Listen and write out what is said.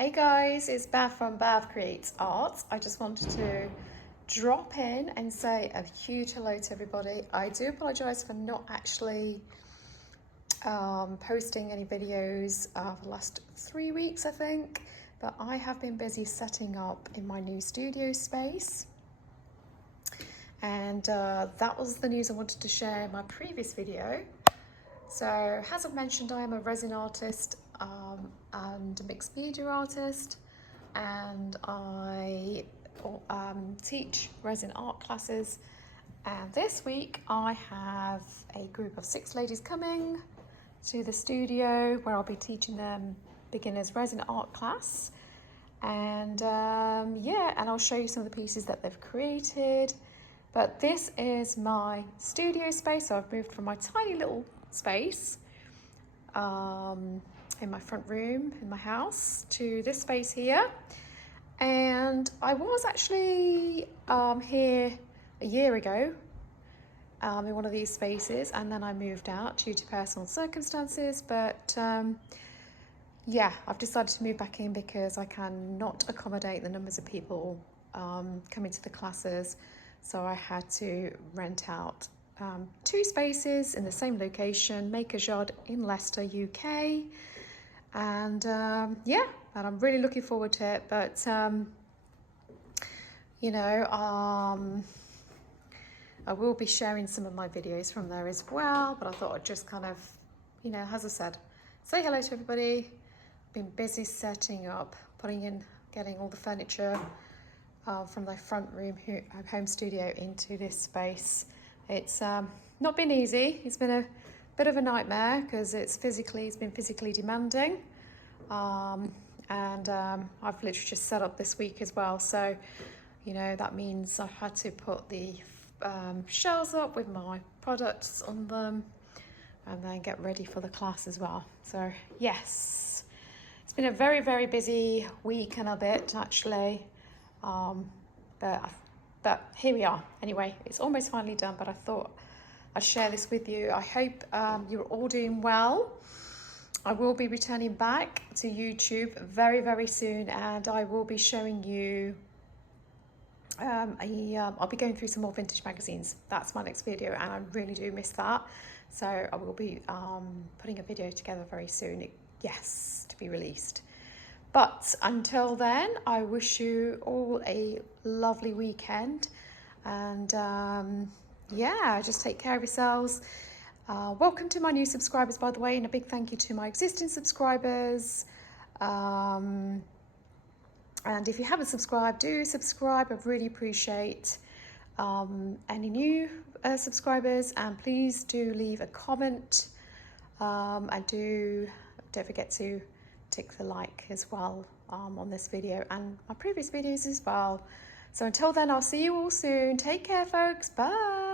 Hey guys, it's Bhav from Bhav Creates Art. I just wanted to drop in and say a huge hello to everybody. I do apologise for not actually posting any videos for the last 3 weeks, I think, but I have been busy setting up in my new studio space. And that was the news I wanted to share in my previous video. So, as I've mentioned, I am a resin artist and a mixed media artist, and I teach resin art classes. And this week I have a group of 6 ladies coming to the studio where I'll be teaching them beginners resin art class. And and I'll show you some of the pieces that they've created. But this is my studio space, so I've moved from my tiny little space in my front room in my house to this space here. And I was actually here a year ago in one of these spaces, and then I moved out due to personal circumstances. But I've decided to move back in because I cannot accommodate the numbers of people coming to the classes. So I had to rent out 2 spaces in the same location, Maker's Yard in Leicester, UK. And and I'm really looking forward to it. But I will be sharing some of my videos from there as well. But I thought I'd just kind of, as I said, say hello to everybody. Been busy setting up, getting all the furniture from the front room home studio into this space. It's not been easy. It's been a bit of a nightmare because it's been physically demanding, and I've literally just set up this week as well. So, that means I've had to put the shelves up with my products on them, and then get ready for the class as well. So yes, it's been a very, very busy week and a bit actually. But here we are. Anyway, it's almost finally done, but I thought I'd share this with you. I hope you're all doing well. I will be returning back to YouTube very, very soon, and I will be showing you I'll be going through some more vintage magazines. That's my next video, and I really do miss that. So I will be putting a video together very soon, to be released. But until then, I wish you all a lovely weekend, and just take care of yourselves. Welcome to my new subscribers, by the way, and a big thank you to my existing subscribers. And if you haven't subscribed, do subscribe. I really appreciate any new subscribers, and please do leave a comment, and don't forget to tick the like as well on this video and my previous videos as well. So until then, I'll see you all soon. Take care, folks. Bye.